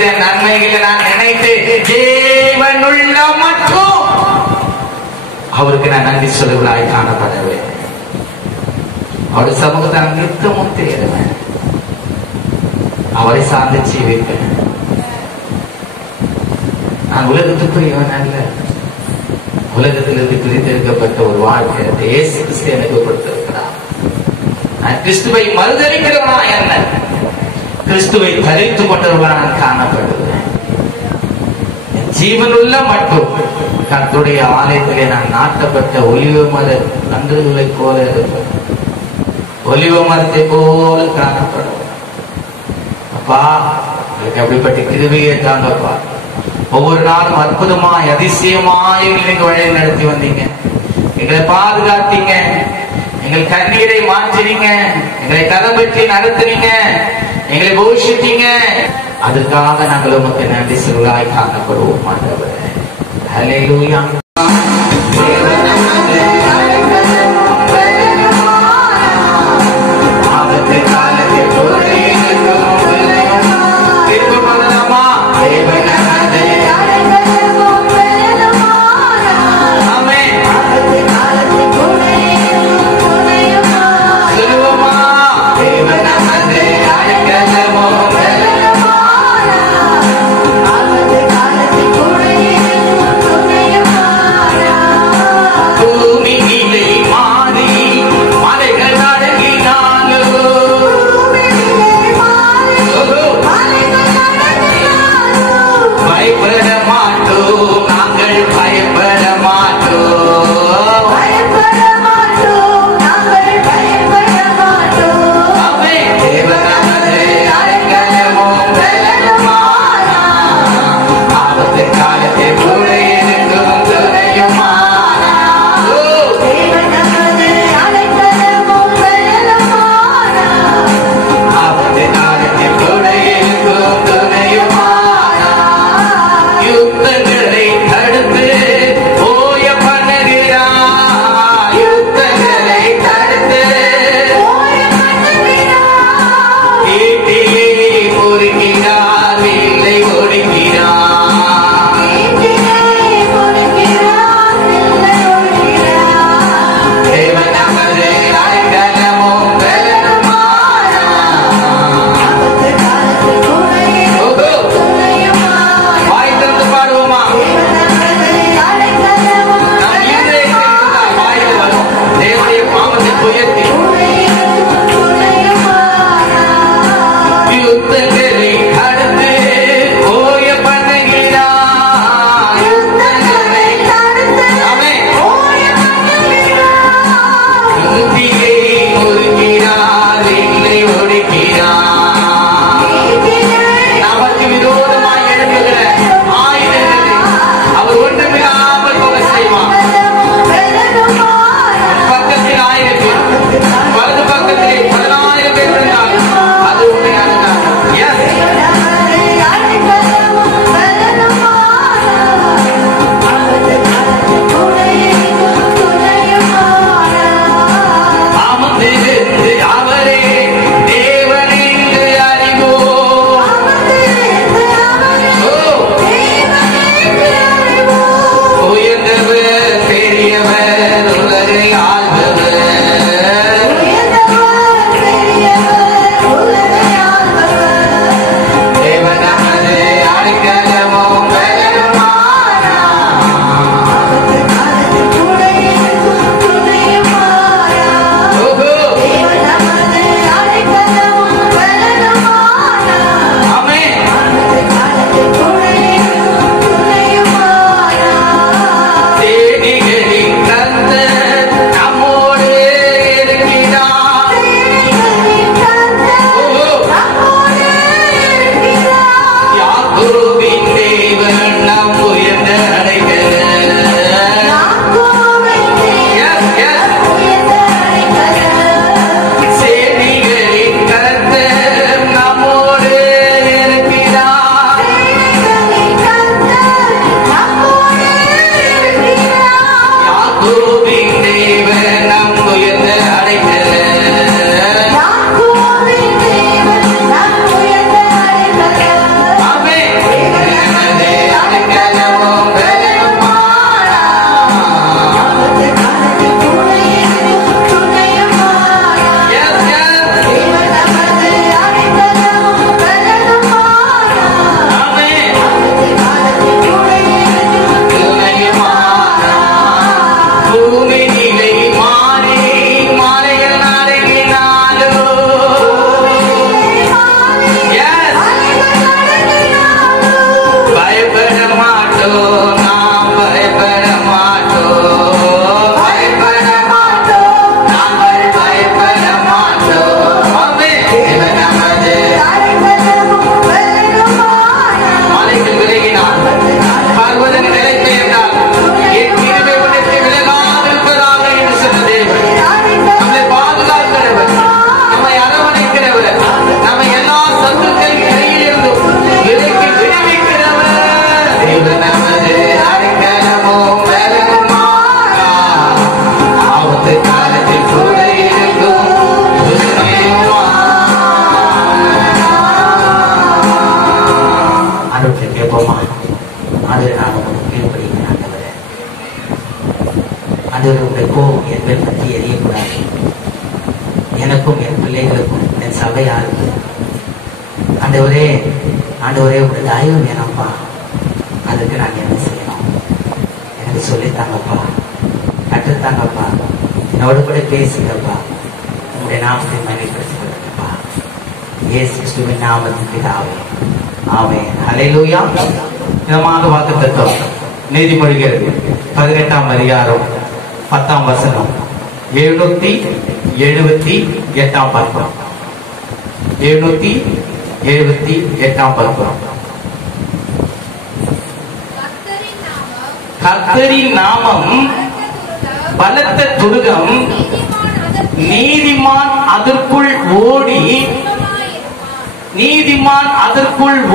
செய்த நன்மைகளை நான் நினைத்து ஜீவனுள்ள மட்டும் அவருக்கு நான் நன்றி சொல்லுவதாய் காணப்படவே அவருடைய சமூகத்தை நான் நித்தமும் தேடுவேன். அவரை சார்ந்து ஜீவிப்பேன். நான் உலகத்துக்குரியவன் அல்ல. உலகத்திலிருந்து பிரித்தெடுக்கப்பட்ட ஒரு வாழ்க்கை இயேசு கிறிஸ்து எனக்கு கொடுத்திருக்கிறார். நான் கிறிஸ்துவை மறுதலிக்கிறவனா என்ன, கிறிஸ்துவை தரித்துக் கொண்டவர்களா நான் காணப்படுவேன். ஜீவனுள்ள மட்டும் கர்த்தருடைய ஆலயத்திலே நான் நாட்டப்பட்ட ஒலிவ மர கன்றுகளை போல இருப்பேன். ஒலிவ மரத்தை போல காணப்படுவேன். அப்பா எனக்கு அப்படிப்பட்ட கிருபையை தாங்கப்பா. ஒவ்வொரு நாளும் அற்புதமாய் அதிசயமாய் நீங்க வழியை நடத்தி வந்தீங்க. எங்களை பாதுகாத்தீங்க. எங்கள் கண்ணீரை மாற்றினீங்க. எங்களை கதம்பற்றி நடத்தினீங்க. எங்களை போஷித்தீங்க. அதற்காக நாங்கள் உமக்கு நன்றி சொல்வதாய் காணப்படுவோம். ஆண்டவரே ஹல்லேலூயா. ஆண்டவர்கிட்ட கேட்போமா? ஆண்டவரே, நான் உங்களுக்கு கீழ்ப்படிக்கிறேன் ஆண்டவரே. ஆண்டவரே, உங்களுடைய கோபம் என் பேர் பற்றி எரியக்கூடாது. எனக்கும் என் பிள்ளைகளுக்கும் என் சபையாருக்கு ஆண்டவரே, ஆண்டவரே உங்களுடைய தயவு வேணாம்ப்பா. அதுக்கு நான் என்ன செய்யணும்? எனக்கு சொல்லித்தாங்கப்பா, கற்றுத்தாங்கப்பா, என்னோட கூட பேசுங்கப்பா. உங்களுடைய நாமத்தை மகிமைப்படுத்திக்கொள்ளுங்கப்பா. இயேசு கிறிஸ்துவின் நாமத்தின் பிதாவே, ஆமென். ஹல்லேலூயா. இதமாக வாக்குத்தத்தம் நீதிமொழிகள் 18ஆம் அதிகாரம் 10ஆம் வசனம் 778ஆம் பக்கம். 778ஆம் பக்கம். கர்த்தரின் நாமம் பலத்த துருகம், நீதிமான் அதற்குள்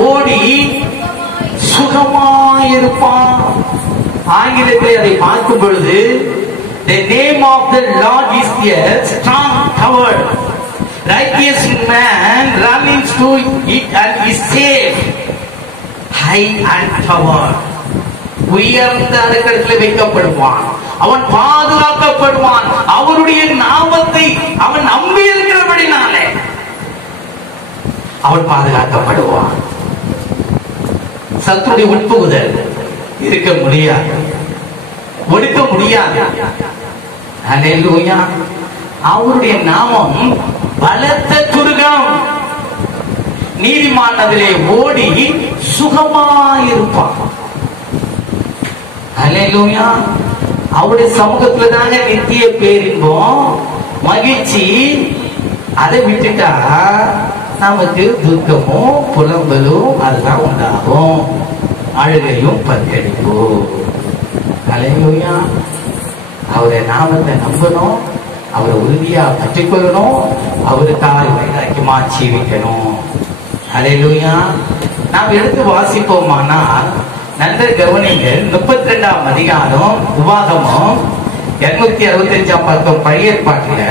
ஓடி சுகமாயிருப்பான். ஆங்கிலத்தில் அதை பார்க்கும் பொழுது, the name of the Lord is a strong tower, righteous man runs to it and is safe. High and tower, உயர்ந்த இடத்தில் வைக்கப்படுவான், அவன் பாதுகாக்கப்படுவான். அவருடைய நாமத்தை அவன் நம்பி இருக்கிறபடினாலே அவன் பாதுகாக்கப்படுவான். சத்துருடைய உட்புகுதல் இருக்க முடியாது, ஒடுக்க முடியாது. ஹல்லேலூயா. அவருடைய நாமம் பலத்த துருகம், நீதிமான் அதிலே ஓடி சுகமாயிருப்பான். ஹல்லேலூயா. அவருடைய சமூகத்துல தாங்க நித்திய பேரின்பம், மகிழ்ச்சி. அதை விட்டுட்டா நமக்கு துக்கமும் புலம்பலும் அதுதான் உண்டாகும், அழுகையும் பற்கடிக்கும். ஹல்லேலூயா. அவருடைய நாமத்தை நம்பணும், அவரை உறுதியா பற்றிக்கொள்ளணும், அவருக்காக வைராக்கியமா ஜீவிக்கணும். ஹல்லேலூயா. நாம் எடுத்து வாசிப்போமானால் நல்ல கவனிங்கள். 32ஆம் அதிகாரம் உபாகமம் 265ஆம் பக்கம், பழைய ஏற்பாட்டில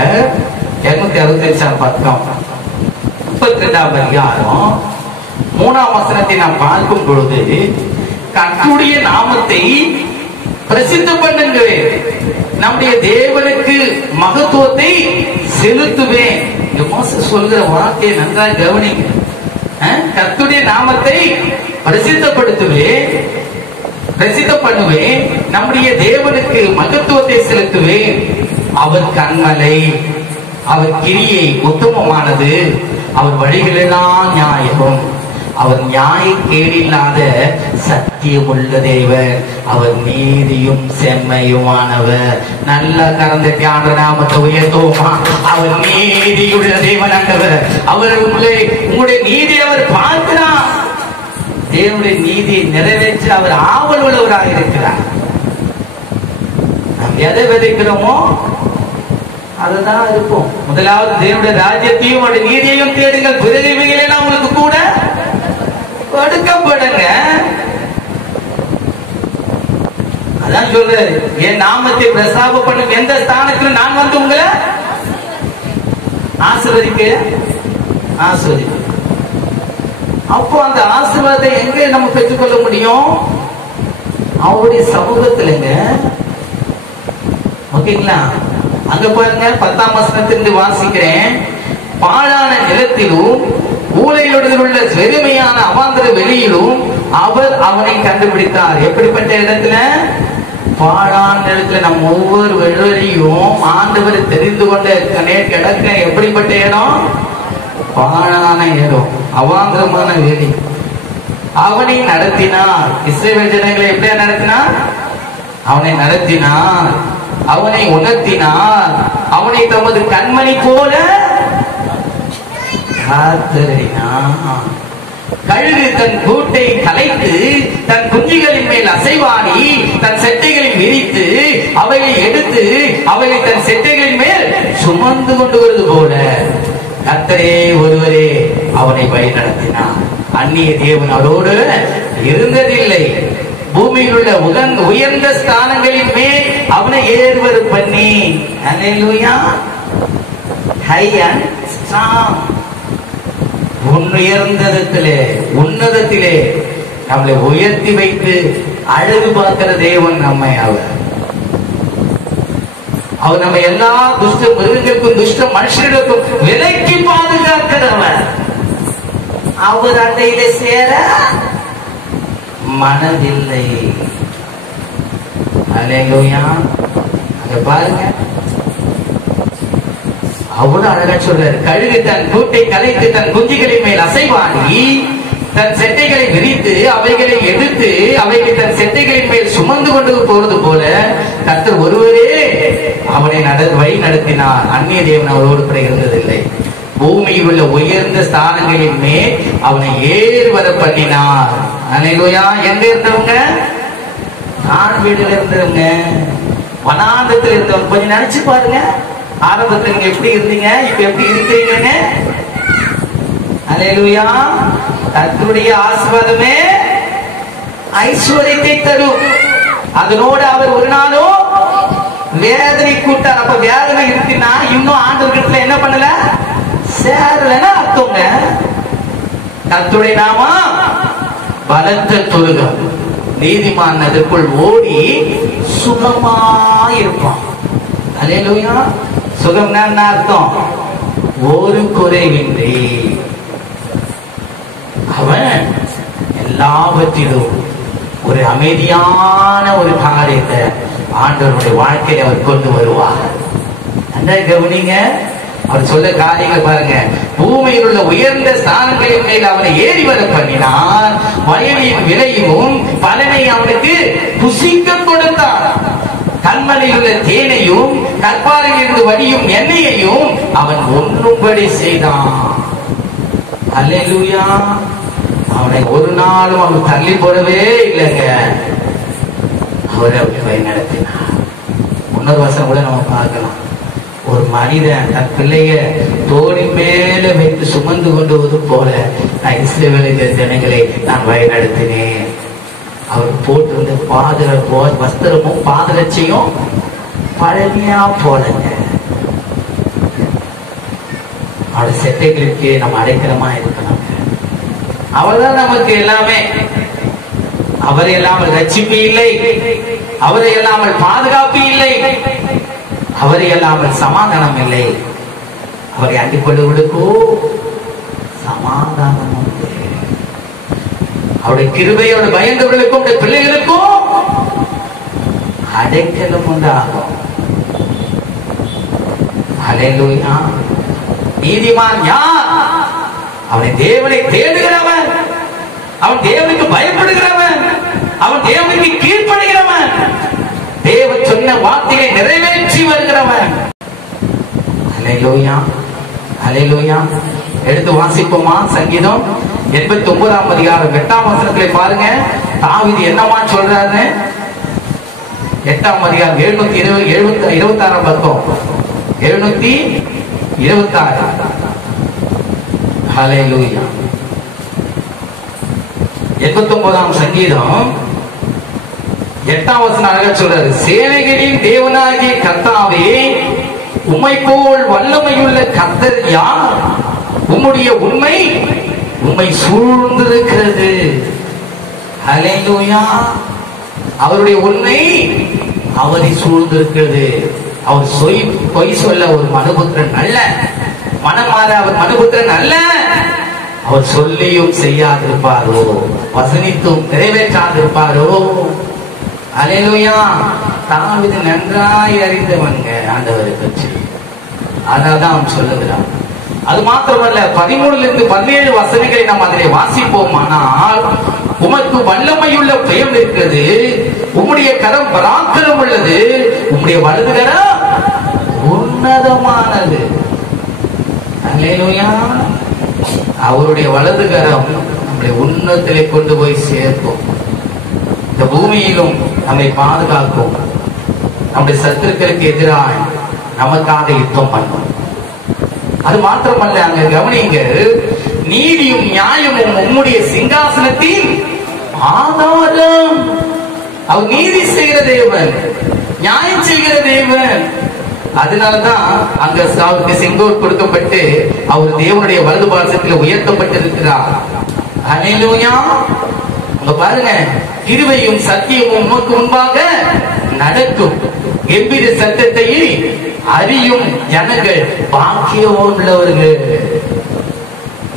265ஆம் பக்கம் 32ஆம் அதிகாரம் 3ஆம் வசனத்தை நாம் பார்க்கும் பொழுது, கர்த்தருடைய நாமத்தை பிரசித்த பண்ணுகிறேன், நம்முடைய தேவனுக்கு மகத்துவத்தை செலுத்துவேன். மோசே சொல்கிற வார்த்தையை நன்றாக கவனிங்க. கர்த்தருடைய நாமத்தை பிரசித்தப்படுத்துவேன், பிரசித்த பண்ணுவேன், நம்முடைய தேவனுக்கு மகத்துவத்தை செலுத்துவேன். அவர் கண்மலை, அவர் கிரியை உத்தமமானது, அவர் வழிகளெல்லாம் நியாயம், அவர் நியாய கேடில்லாத சத்தியமுள்ள தேவர், அவர் நீதியும் செம்மையுமானவர். நல்ல கரந்தட்டி ஆண்ட நாமத்தை உயர்த்துவோமா? அவர் நீதியுள்ள தேவன் ஆண்டவர். அவர் உங்களுடைய நீதி அவர் பார்க்கிறார். தேவனுடைய நீதியை நிறைவேற்ற அவர் ஆவல் உள்ளவராக இருக்கிறார். நாம் எதை விதைக்கிறோமோ அதுதான் இருப்போம். முதலாவது தேவனுடைய ராஜ்யத்தையும் அவருடைய நீதியையும் தேடுங்கள், பிறகு இவைகளெல்லாம் உங்களுக்கு கூட கொடுக்கப்படுங்க. அதான் சொல்றாரு, என் நாமத்தை பிரஸ்தாப பண்ணும் எந்த ஸ்தானத்தில் நான் வந்து உங்களை ஆசீர்வதிக்க. அப்போ அந்த ஆசீர்வாதத்தை எங்க நம்ம பெற்றுக்கொள்ள முடியும்? அவருடைய சமூகத்திலங்க. ஓகேங்களா? அங்க பாருங்க, 10ஆம் வசனத்திலிருந்து வாசிக்கிறேன். பாழான நிலத்திலும் ஊழையுடன் உள்ள வெறுமையான அவாந்தர வெளியிலும் அவர் அவனை கண்டுபிடித்தார். எப்படிப்பட்ட இடத்துல? பாழான இடத்துல. நம்ம ஒவ்வொரு வெள்ளரையும் ஆண்டவர் தெரிந்து கொண்ட கிடக்க எப்படிப்பட்ட இடம்? பாழான இடம், அவாந்தரமான வெளி. அவனை நடத்தினார். இஸ்ரவேல் ஜனங்களை எப்படியா நடத்தினார்? அவனை நடத்தினார், அவனை உணர்த்தினார், அவனை தமது கண்மணி போல காத்தருளினார். கழுகு தன் கூட்டை கலைத்து தன் குஞ்சுகளின் மேல் அசைவாடி தன் செட்டைகளில் விரித்து அவைகளை எடுத்து அவைகளை தன் செட்டைகளின் மேல் சுமந்து கொண்டு வருவது போல கர்த்தரே ஒருவரே அவனை வழி நடத்தினார். அந்நிய தேவன் அவரோடு இருந்ததில்லை. பூமியில் உள்ள உயர்ந்த ஸ்தானங்களின் மேல் அவனை ஏறுவது பண்ணி. ஹல்லேலூயா. High and strong. உயர்ந்ததிலே உன்னதத்திலே நம்மளை உயர்த்தி வைத்து அழகு பார்க்கிற தேவன் நம்மை. அவர் நம்ம எல்லா துஷ்ட மிருகங்களுக்கும் துஷ்ட மனுஷர்களுக்கும் விலைக்கு பாதுகாக்கிறவர். அவர் அண்டையிலே சேர மனதில்லை. அல்லேலூயா. அங்க பாருங்க, அவ்வளவு அழகா சொல்றாரு. கழுகு தன் கூட்டை கலைத்து தன் குஞ்சுகளின் மேல் அசைவாடி தன் செட்டைகளை விரித்து அவைகளை எதிர்த்து அவைகளை தன் செட்டைகளின் மேல் சுமந்து கொண்டு போவது போல கர்த்தர் ஒருவரே அவனை வழி நடத்தினார். அந்நிய தேவன் அவரோடு கூட இருந்ததில்லை. பூமியில் உள்ள உயர்ந்த ஸ்தானங்களின் மேல் அவனை ஏறி வர பண்ணினார். அல்லேலூயா. எங்க இருந்தவங்க? நான் வீடுல இருந்தவங்க, வனாந்தத்தில் இருந்தவங்க. கொஞ்சம் நினைச்சு பாருங்க, ஆரம்பத்தில் நீங்க எப்படி இருந்தீங்க, இப்ப எப்படி இருக்கிறீங்கன்னு. அல்லேலூயா. கர்த்தருடைய ஆசீர்வாதமே ஐஸ்வர்யத்தை தரும். அதனோடு அவர் ஒரு நாளும் வேதனை கூட்டார். அப்ப வேதனை இருக்குன்னா இன்னும் ஆண்டவர்கிட்ட என்ன பண்ணல, சேரலன்னு அர்த்தங்க. கர்த்தருடைய நாம பலத்த தொழுகம், நீதிமான் அதற்குள் ஓடி சுகமாயிருப்பான். அல்லேலூயா. சுகம்னா என்ன அர்த்தம்? ஒரு குறைவின்றி அவன் எல்லாவற்றிலும் ஒரு அமைதியான ஒரு காரியத்தை ஆண்டவருடைய வாழ்க்கையை அவர் கொண்டு வருவார். அந்த கவனிங்க, அவர் சொல்ல காரியங்கள் பாருங்க. பூமியில் உள்ள உயர்ந்த ஸ்தானங்களின் மேல் அவனை ஏறி வர பண்ணினார். வயலின் விளையும் பலனை அவனுக்கு புசிக்க கொடுத்தார். கண்மலையில் உள்ள தேனையும் கற்பாறையில் இருந்து வடியும் எண்ணெயையும் அவன் ஒன்றும்படி செய்தான். அல்லேலூயா. அவனை ஒரு நாளும் அவன் தள்ளி போடவே இல்லைங்க. அவரை வழி நடத்தினார். இன்னொரு வருஷம் கூட நம்ம பார்க்கலாம். ஒரு மனிதன் தன் பிள்ளைய தோழி மேல வைத்து சுமந்து கொண்டுவது போல நான் இஸ்ரவேலுக்கு ஜனங்களை நான் வழி நடத்தினேன். அவர் போட்டிருந்த வஸ்திரமும் பாதரட்சையும் பழமையா போலங்க. அவருடைய செட்டைகளுக்கு நம்ம அடைக்கலமா இருக்கணும். அவர்தான் நமக்கு எல்லாமே. அவரை இல்லாமல் ரட்சிப்பு இல்லை, அவரை இல்லாமல் பாதுகாப்பு இல்லை, அவரை இல்லாமல் சமாதானம் இல்லை. அவரை அண்டிக் கொள்ளுவதற்கோ சமாதானம் உண்டு. அவருடைய கிருபையோடு பயந்தவர்களுக்கும் அவருடைய பிள்ளைகளுக்கும் அடைக்கலம் உண்டாகும். அல்லேலூயா. நீதிமான் யார்? அவனை தேவனை தேடுகிறவன், அவன் தேவனுக்கு பயப்படுகிறவன், அவன் தேவனுக்கு கீழ்ப்படுகிறவன், தேவன் சொன்ன வார்த்தையை நிறைவேற்றி வருகிறவன். அல்லேலூயா. அல்லேலூயா. எடுத்து வாசிப்போமா? சங்கீதம் 89ஆம் அதிகாரம் 8ஆம் வசனத்திலே பாருங்க, தாவீது என்னமா சொல்றாரு. 8ஆம் அதிகாரம் 726ஆம் பக்கம் 726. ஹல்லேலூயா. 89ஆம் சங்கீதம் 8ஆம் வசனம் அழகா சொல்றாரு. சேனைகளின் தேவனாகிய கர்த்தாவே, உம்மை போல் வல்லமையுள்ள கர்த்தர் யார்? உம்முடைய உண்மை உம்மை சூழ்ந்திருக்கிறது. ஹல்லேலூயா. அவருடைய உண்மை அவரை சூழ்ந்திருக்கிறது. அவர் பொய் சொல்ல ஒரு மனுபுத்திரன் அல்ல, மனமாற அவர் மனுபுத்திரன் அல்ல. அவர் சொல்லியும் செய்யாதிருப்பாரோ, வசனித்தும் நிறைவேற்றாதிருப்பாரோ. அல்லேலூயா. தாவீது நன்றாய் அறிந்தவங்க ஆண்டவரை பற்றி. அதனால்தான் அவன் சொல்லுகிறான். அது மாத்திரமல்ல, 13 17 வசனங்களை நாம் அதிலே வாசிப்போம். ஆனால் உமக்கு வல்லமையுள்ள பெயர் இருக்கிறது, உம்முடைய கரம் பராக்கிரம் உள்ளது, உம்முடைய வலது கரம் உன்னதமானது. அல்லேலூயா. அவருடைய வலது கரம் நம்முடைய உன்னதத்திலே கொண்டு போய் சேர்க்கும். இந்த பூமியிலும் நம்மை பாதுகாக்கும். நம்முடைய சத்துருக்களுக்கு எதிராக நமக்காக யுத்தம் பண்ணும். அது மாத்திரமல்ல, அங்க கவனிங்க, நீதியும் நியாயமும் உம்முடைய சிங்காசனத்தின் ஆதாரம். அவர் நீதி செய்கிற தேவன், நியாயம் செய்கிற தேவன். அதனாலதான் அங்க அவருக்கு செங்கோல் கொடுக்கப்பட்டு அவர் தேவனுடைய வலது பாரசத்தில் உயர்த்தப்பட்டிருக்கிறார். அல்லேலூயா. அங்க பாருங்க, கிருபையும் சத்தியமும் உமக்கு முன்பாக நடக்கும். கம்பீர சத்தத்தை அறியும் ஜனங்கள் பாக்கியம் உள்ளவர்கள்.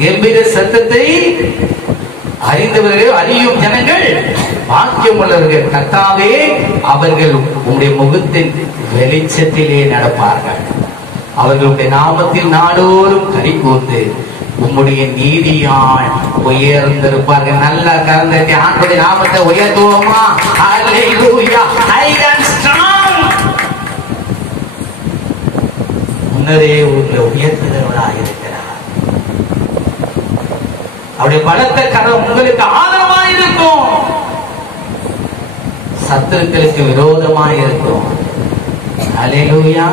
கம்பீர சத்தத்தை அறிந்தவர்கள், அறியும் ஜனங்கள் பாக்கியம் உள்ளவர்கள். கர்த்தாவே, அவர்கள் உம்முடைய முகத்தின் வெளிச்சத்திலே நடப்பார்கள். அவர்களுடைய நாமத்தில் நாடோறும் கை கூர்ந்து உம்முடைய நீதியால் உயர்ந்திருப்பார்கள். நல்ல கலந்தத்தை ஆண்டுடைய நாமத்தை உயர்த்துவோமா? ஹல்லேலூயா. I am strong. முன்னரே உங்களை உயர்த்துகிறவராக இருக்கிறார். அவருடைய பலத்த கரம் உங்களுக்கு ஆதரவாக இருக்கும், சத்துருக்களுக்கு விரோதமாக இருக்கும். ஹல்லேலூயா.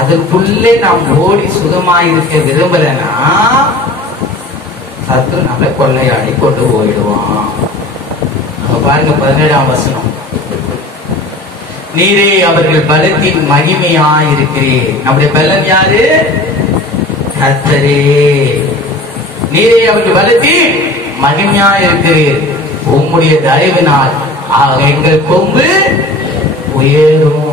அதுக்குள்ளே நாம் ஓடி சுகமாய் இருக்க விரும்பலன்னா சத்துரு நம்மளை கொள்ளையாடி கொண்டு போயிடுவான். பாருங்க 17ஆம் வசனம். நீரே அவர்கள் பலத்தின் மகிமையாய் இருக்கிறீர். நம்முடைய பலன் யாரு? கர்த்தரே. நீரே அவர்கள் பலத்தின் மகிமையாய் இருக்கிறீர். உம்முடைய தயவினால் எங்கள் கொம்பு உயரும்.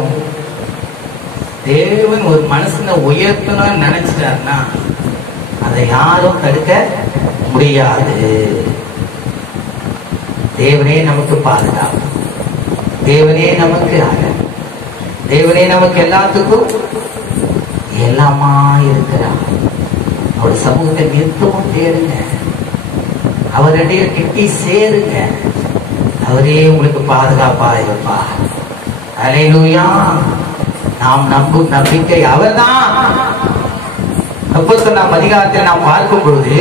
தேவன் ஒரு மனுஷனை உயர்த்தணும்னு நினைச்சிட்டாருன்னா அதை யாரும் தடுக்க முடியாது. தேவனே நமக்கு பாதுகாப்பு, தேவனே நமக்கு அரண், தேவனே நமக்கு எல்லாத்துக்கும் எல்லாமா இருக்கிறார். அவருடைய சமூகத்தை நிறுத்தவும் தேடுங்க, அவருடைய கிட்டி சேருங்க. அவரே உங்களுக்கு பாதுகாப்பா இருப்பார். ஹல்லேலூயா. நாம் நம்பும் நம்பிக்கை அவர்தான். 31ஆம் அதிகாரத்தில் நாம் பார்க்கும் பொழுது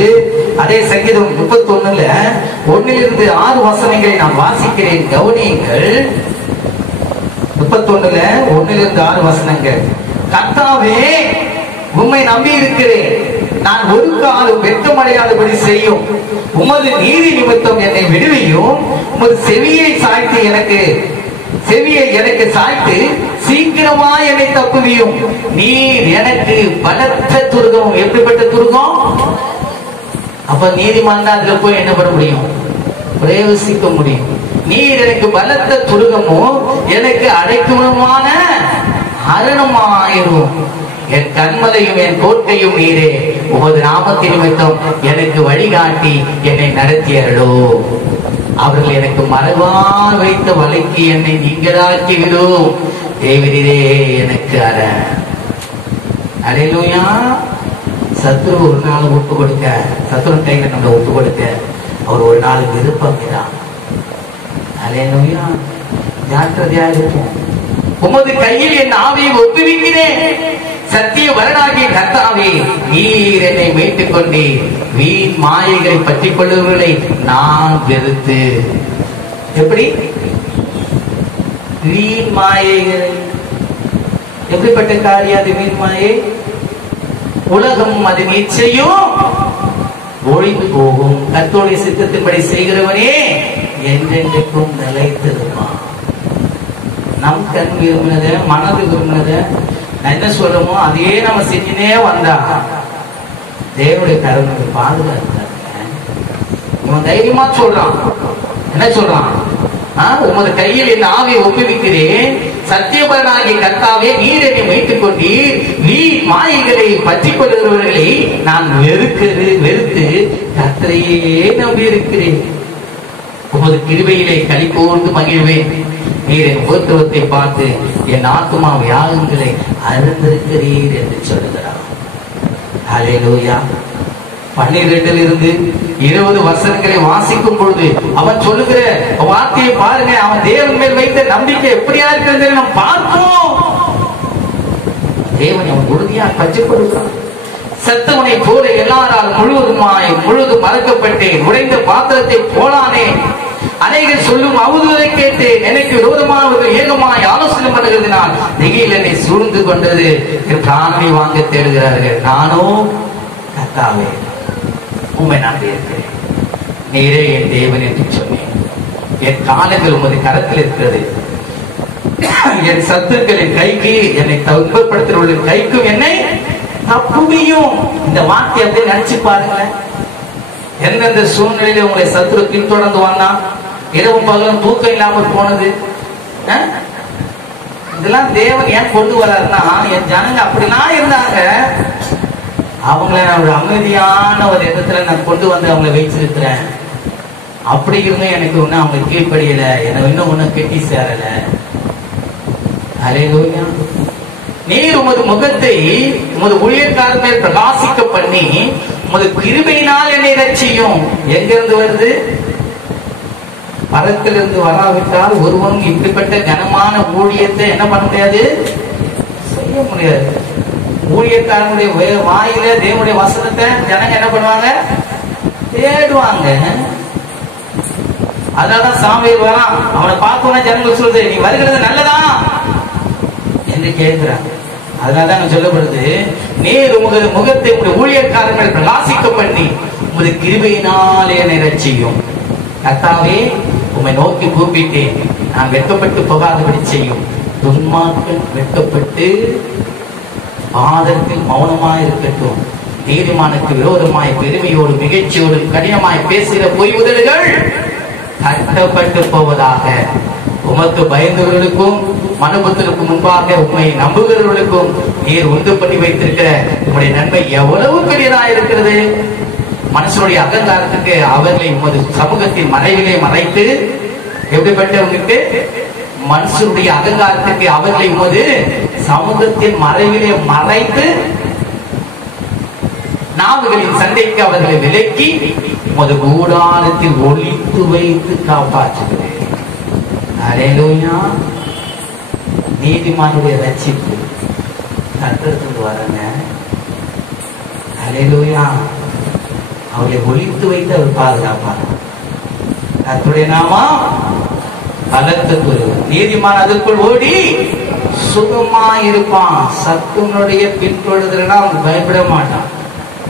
அதே சங்கீதம் 31ல 1லிருந்து 6 வசனங்களை நாம் வாசிக்கிறேன், கவனியுங்கள். 31ல 1லிருந்து 6 வசனங்கள். கர்த்தாவே, உம்மை நம்பி இருக்கிறேன், நான் ஒரு காலம் வெட்கமடையாதபடி செய்யும். உமது நீதி நிமித்தம் என்னை விடுவியும். உமது செவியை எனக்கு சாய்த்து சீக்கிரமா என்னை தப்புவியும். நீர் எனக்கு பலத்த துருகம். எப்படிப்பட்ட துருகம்? அப்ப நீதிமன்றம் அதுல போய் என்ன பண்ண முடியும்? பிரவேசிக்க முடியும். நீர் எனக்கு பலத்த துருகமும் எனக்கு அடைக்கலமான அரணமாயிரும். என் கண்மலையும் என் கோட்டையும் நீரே. உமது நாமத்தின் நிமித்தம் எனக்கு வழிகாட்டி என்னை நடத்தியர்களோ. அவர்கள் எனக்கு மறைவால் வைத்த வலைக்கு என்னை நீங்களாக்கி விடும். தேவரீரே எனக்கு அரண். ஹல்லேலூயா. சத்துரு ஒரு நாள் ஒப்பு கொடுக்க, சத்துரு கையில நம்ம ஒப்பு கொடுக்க அவர் ஒரு நாள் விருப்பம் தான். ஹல்லேலூயா. ஜாக்கிரதையா இருப்போம். உமது கையில் என் ஆவியை ஒப்புவிக்கிறேன். சத்திய வரனாகிய கர்த்தாவே, நீர் என்னை மீட்டுக் கொண்டு வீண் மாயைகளை பற்றிக் கொள்ளுவர்களை நான் வெறுத்து. எப்படி வீண் மாயைகள்? எப்படிப்பட்ட காரியம் அது? வீண் மாயை. உலகம் அது நிச்சயம் ஒழிந்து போகும். கர்த்தருடைய சித்தத்தின்படி செய்கிறவனே என்றென்றைக்கும் நிலைத்திருப்பான். நம் கண் விரும்பினத, மனது விரும்பினத நான் என்ன சொல்றோமோ அதையே நம்ம செஞ்சுனே வந்தா தேவனுடைய கருணை பாதுகாப்பு. இவன் தைரியமா சொல்றான். என்ன சொல்றான்? உமது கையில் என் ஆவியை ஒப்புவிக்கிறேன். சத்தியபரனாகிய கர்த்தாவே, நீர் என்னை மீட்டுக் கொண்டீர். வீண் மாயைகளை பற்றிக் கொள்கிறவர்களை நான் வெறுத்து கர்த்தரையே நம்பி இருக்கிறேன். உமது கிருபையிலே களி கூர்ந்து மகிழ்வேன். நீர் என் உபத்திரவத்தை பார்த்து என் ஆத்துமா யாகங்களை அறிந்திருக்கிறீர் என்று சொல்லுகிறார். ஹல்லேலூயா. 12லிருந்து 20 வசனங்களை வாசிக்கும் பொழுது அவன் சொல்லுகிற வார்த்தையை பாருங்க. அவன் தேவன் மேல் வைத்த நம்பிக்கை எப்படியா இருக்கிறது நாம் பார்ப்போம். தேவன் அவன் உறுதியா கற்றுக் கொடுக்கிறான். செத்தவனை போல எல்லாரால் முழுவதும் மறக்கப்பட்டேன். உடைந்த பாத்திரத்தை போலானே. அநேகர் சொல்லும் அவதூறை கேட்டேன். எனக்கு விரோதமானவர்கள் ஏகமாய் ஆலோசனை பண்ணுகிறதுனால் திகில் என்னை சூழ்ந்து கொண்டது. பிராணனை வாங்க தேடுகிறார்கள். நானோ கர்த்தாவே, உம்மை நம்பி இருக்கிறேன். நீரே என் தேவன் என்று சொன்னேன். என் காலங்கள் உமது கரத்தில் இருக்கிறது. என் சத்துருக்களின் கைக்கு, என்னை துன்பப்படுத்துகிறவர்களின் கைக்கும் என்னை தப்புவியும். இந்த வார்த்தை அப்படியே நினைச்சு பாருங்க. எந்தெந்த சூழ்நிலையில உங்களை சத்துரு பின்தொடர்ந்து வந்தான், இரவும் பகலும் தூக்கம் இல்லாமல் போனது, இதெல்லாம் தேவன் ஏன் கொண்டு வர்றாருன்னா, என் ஜனங்க அப்படிலாம் இருந்தாங்க, அவங்கள நான் ஒரு அமைதியான ஒரு இடத்துல நான் கொண்டு வந்து அவங்களை வச்சிருக்கிறேன். அப்படி இருந்தும் எனக்கு ஒன்னும் அவங்க கீழ்ப்படியல, எனக்கு இன்னும் ஒன்னும் கெட்டி சேரல. அல்லேலூயா. நீர் உமது முகத்தை உமது ஊழியக்காரர் மேல் பிரகாசிக்க பண்ணி உமது கிருபையினால் என்னை ரட்சியும். எங்கிருந்து வருது? பரத்திலிருந்து வராவிட்டால் ஒருவனும் இப்படிப்பட்ட கனமான ஊழியத்தை என்ன பண்ண முடியாது, செய்ய முடியாது. ஊழியக்காரனுடைய வாயில தேவனுடைய வசனத்தை ஜனங்க என்ன பண்ணுவாங்க, தேடுவாங்க. அதனாலதான் சாமியில் வரான், அவனை பார்த்தோன்னா ஜனங்கள் சொல்றது நீ வருகிறது நல்லதா என்று கேட்கிறான். அதனாலதான் சொல்லப்படுது, நீர் உமது முகத்தை உங்களுடைய ஊழியக்காரர்கள் பிரகாசிக்க பண்ணி உமது கிருபையினால் என்னை ரட்சியும். கர்த்தாவே, உம்மை நோக்கி கூப்பிட்டேன், நான் வெட்கப்பட்டு போகாதபடி செய்யும். துன்மார்க்கன் வெட்கப்பட்டு ஆதரத்தில் மௌனமாய் இருக்கட்டும். நீதிமானுக்கு விரோதமாய் பெருமையோடு மிகச்சியோடு கடினமாய் பேசுகிற பொய் உதடுகள் கட்டப்பட்டு போவதாக. உமக்கு பயந்தவர்களுக்கும் மனுபுத்திற்கு முன்பாக உண்மை நம்புகிறவர்களுக்கும் நீர் உண்டு பண்ணி வைத்திருக்கிற உங்களுடைய நன்மை எவ்வளவு பெரியதா இருக்கிறது. மனுஷனுடைய அகங்காரத்துக்கு அவர்களை உமது சமூகத்தின் மறைவிலே மறைத்து, எப்படிப்பட்டவங்களுக்கு மனுஷனுடைய அகங்காரத்துக்கு அவர்களை உமது சமூகத்தின் மறைவிலே மறைத்து, நாவுகளின் சண்டைக்கு அவர்களை விலக்கி உமது கூடாரத்தில் ஒளித்து வைத்து காப்பாற்றுகிறேன். அல்லேலூயா. நீதிமானுடைய ரட்சிப்பு கர்த்தருக்கு வரங்க. அல்லேலூயா. அவர்களை ஒளித்து வைத்து அவர் பாதுகாப்பார். கர்த்தருடைய நாமம் பலத்த குருவன். நீதிமான் அதற்குள் ஓடி சுகமாயிருப்பான். சத்துனுடைய பின்தொடர்தல்னா அவன் பயப்பட மாட்டான்,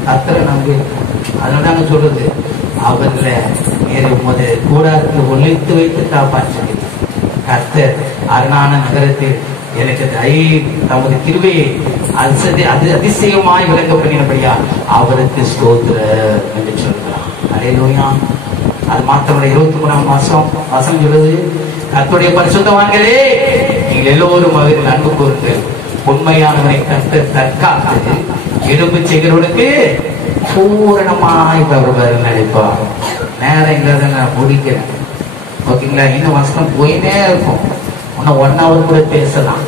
கர்த்தரை நம்பி இருப்பான். அதனால சொல்றது, அவர்களை உமது கூடாரத்தில் ஒளித்து வைத்து காப்பாற்று. கர்த்தர் அரணான நகரத்தில் எனக்கு தமது கிருபையை அது அதிசயமாய் விளங்க பண்ணினபடியா அவருக்கு ஸ்தோத்திரம் என்று சொல்கிறான். அல்லேலூயா. அது மாத்திரம் 23ஆம் வசனம் சொல்லுது, கர்த்தருடைய பரிசுத்தவான்களே, நீங்கள் எல்லோரும் அவரில் அன்பு கூறுங்கள். உண்மையானவனை கர்த்தர் தற்காத்து எலும்பு செய்கிறவனுக்கு பூரணமாய் அவர் நினைப்பார். நேரம் இல்லாத நான் முடிக்கிறேன், ஓகேங்களா? இன்னும் வசனம் போயினே இருக்கும், இன்னும் 1 hour கூட பேசலாம்.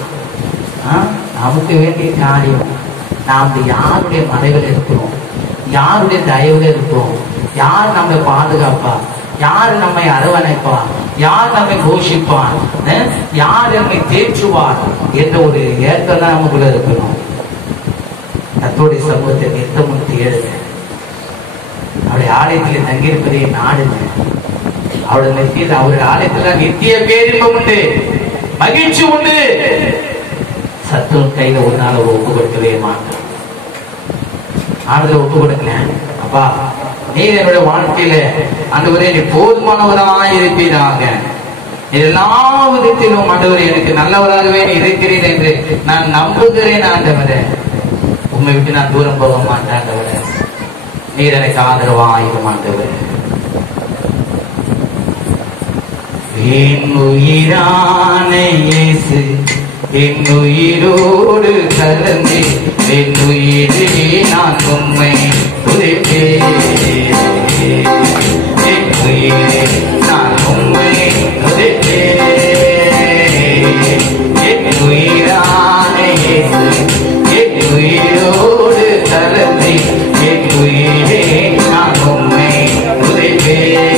நமக்கு வேண்டிய காரியம், நாம் யாருடைய மறைவில் இருக்கிறோம், யாருடைய தயவுல இருக்கிறோம், யார் நம்மை பாதுகாப்பா, யார் நம்மை அரவணைப்பா, யார் நம்மை கோஷிப்பார், யார் நம்மை தேற்றுவார் என்ற ஒரு ஏற்றம் தான் நமக்குள்ள இருக்கணும். கர்த்தருடைய சமூகத்தை நித்தமும் தேடுங்க. அவருடைய ஆலயத்தில் தங்கியிருப்பதை நாடுங்க. அவருடைய நெத்தியில் அவருடைய ஆலயத்தில் நித்திய பேரின்பம் உண்டு, மகிழ்ச்சி உண்டு. சத்துரு கையில ஒரு நாள் ஒப்பு கொடுக்கவே மாட்டான். ஆளுகளை ஒப்பு கொடுக்கல, அப்பா நீர் என்னுடைய வாழ்க்கையில ஆண்டவரே நீ போதுமானவராய் இருப்பீராக, எல்லா விதத்திலும் ஆண்டவரே எனக்கு நல்லவராகவே நீ இருக்கிறீர் என்று நான் நம்புகிறேன். ஆண்டவரே, உண்மை விட்டு நான் தூரம் போக மாட்டேன். ஆண்டவரே, நீர் எனக்கு ஆதரவாயிரும். ஆண்டவரே, என் உயிரான இயேசு என் உயிரோடு கலந்து என் உயிரே நான் உம்மை துதிப்பேன். என் உயிரே நான் உம்மை துதிப்பேன். என் உயிரான இயேசு என் உயிரோடு கலந்து என் உயிரே நான் உம்மை துதிப்பேன்.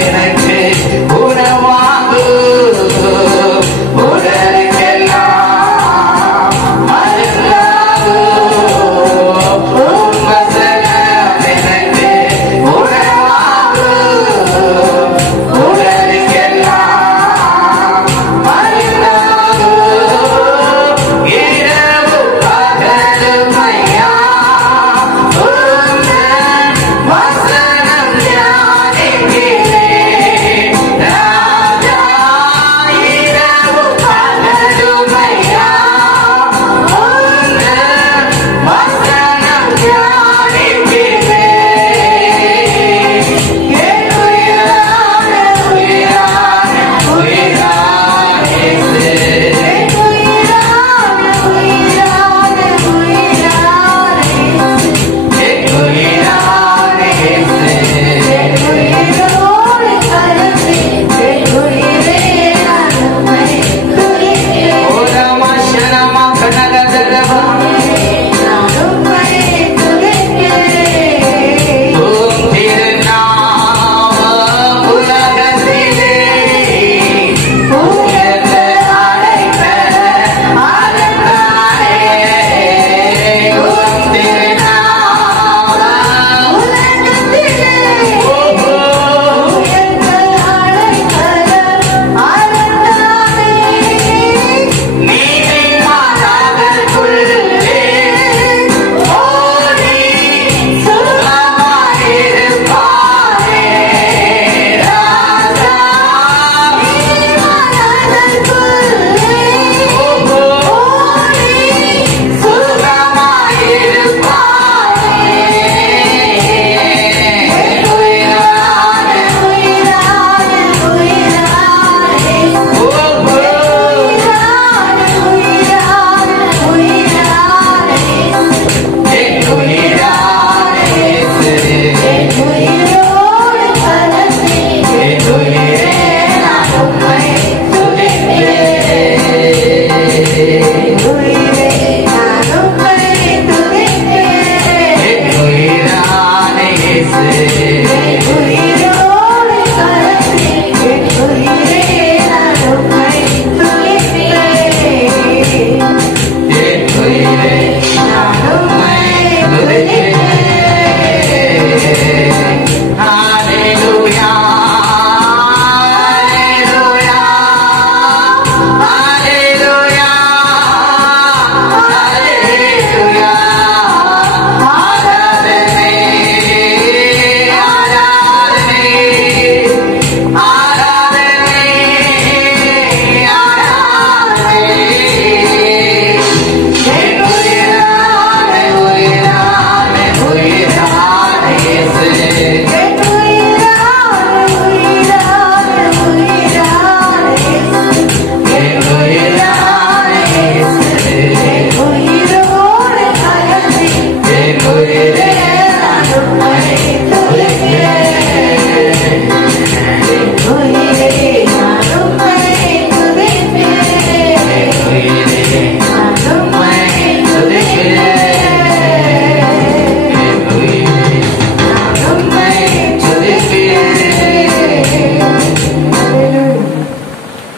எனக்கு உணவாகும்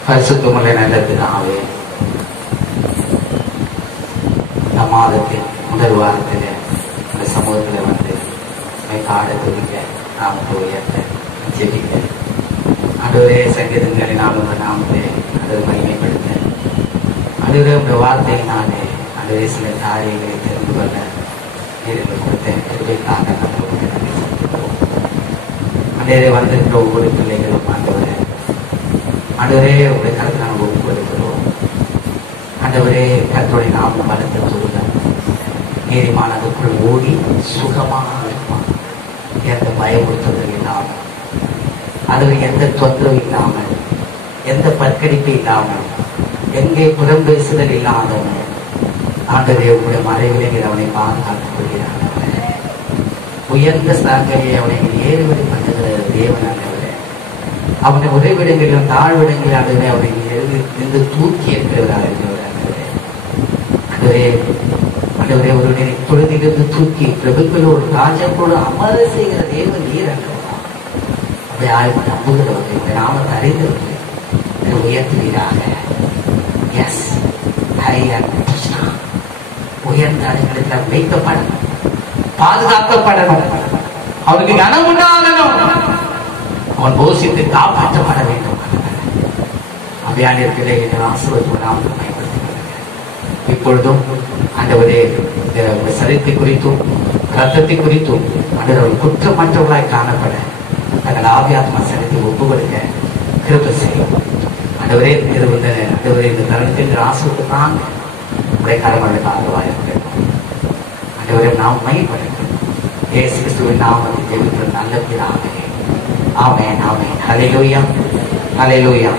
பரிசுத்தமுள்ள நல்ல பிதாவே, இந்த மாதத்தின் முதல் வாரத்தில் இந்த சமூகத்தில் வந்து காட துணிக்க நாமத்தை உயர்த்த ஜெபிக்க அதுவரே சங்கீதங்களினாலும் நாமத்தை அதை மகிமைப்படுத்த அதுவரே உங்க வார்த்தையினாலே அதுவே சில காரியங்களை தெரிந்து கொள்ள நீங்கள் கொடுத்த கிருபைக்காக அன்றைய வந்திருக்கிற ஒவ்வொரு பிள்ளைகளும் ஆண்டவரே ஆண்டவரே உடைய கருத்து நாங்கள் ஒப்பு கொடுக்கிறோம். ஆண்டவரே கர்த்தருடைய நாமம் பலத்த சொல்லுங்க நீதிமான அதுக்குள் ஓடி சுகமாக இருப்பான். எந்த பயமுறுத்துதல் இல்லாமல் அது எந்த தொந்தரவு இல்லாமல் எந்த பற்கடிப்பு இல்லாமல் எங்கே புறம் பேசுதல் இல்லாதவன் ஆண்டவரே உங்களுடைய மறைவிலே அவனை பாதுகாத்துக் கொள்கிறான். உயர்ந்த ஸ்தானங்களில் அவனை ஏறுபடி பண்ணுகிற தேவன் ஆண்டவரே அவனை உறைவிடங்களிலும் தாழ்விடங்களில் ஆண்டவரே அவனை இருந்து தூக்கி இருக்கிறவராக இருக்கிறவரே ஆண்டவரே ஆண்டவரே ஒருவனை தொழுதிலிருந்து தூக்கி பிரபுக்களோடு ராஜாக்களோடு அமர செய்கிற தேவன் நீர் ஆண்டவரா அப்படி ஆய்வு நம்புகிறவர்கள் இந்த நாமத்தை அறிந்தவர்கள் உயர்த்துவீராக. எஸ் உயர்ந்த இடங்களில் வைக்கப்படணும், பாதுகாக்கப்படணும், அவனுக்கு கனம் உண்டாகணும், அவன் போஷித்து காப்பாற்றப்பட வேண்டும். அபியானிற்கிலே ஆசீர்வாதம் நாமத்தை பயன்படுத்திக் இப்பொழுதும் ஆண்டவரே சரீரத்தை குறித்தும் ரத்தத்தை குறித்தும் ஆண்டவர் குற்றமற்றவர்களாய் காணப்பட தங்கள் ஆவியாத்மா சரீரத்தை ஒப்பு கொடுக்க கிருபை செய்யும். ஆண்டவரே ஆண்டவரே இந்த தருணத்தில் ஆசீர்வாதத்தை தான் உடைய கரமளுக்கு ஆதரவாக ஆண்டவரே நாம் மையப்படுகிறோம். இயேசு கிறிஸ்துவின் நாமத்தை ஜெபிக்கிற நல்ல பிதாவே. ஆமென் ஆமென். ஹல்லேலூயா ஹல்லேலூயா.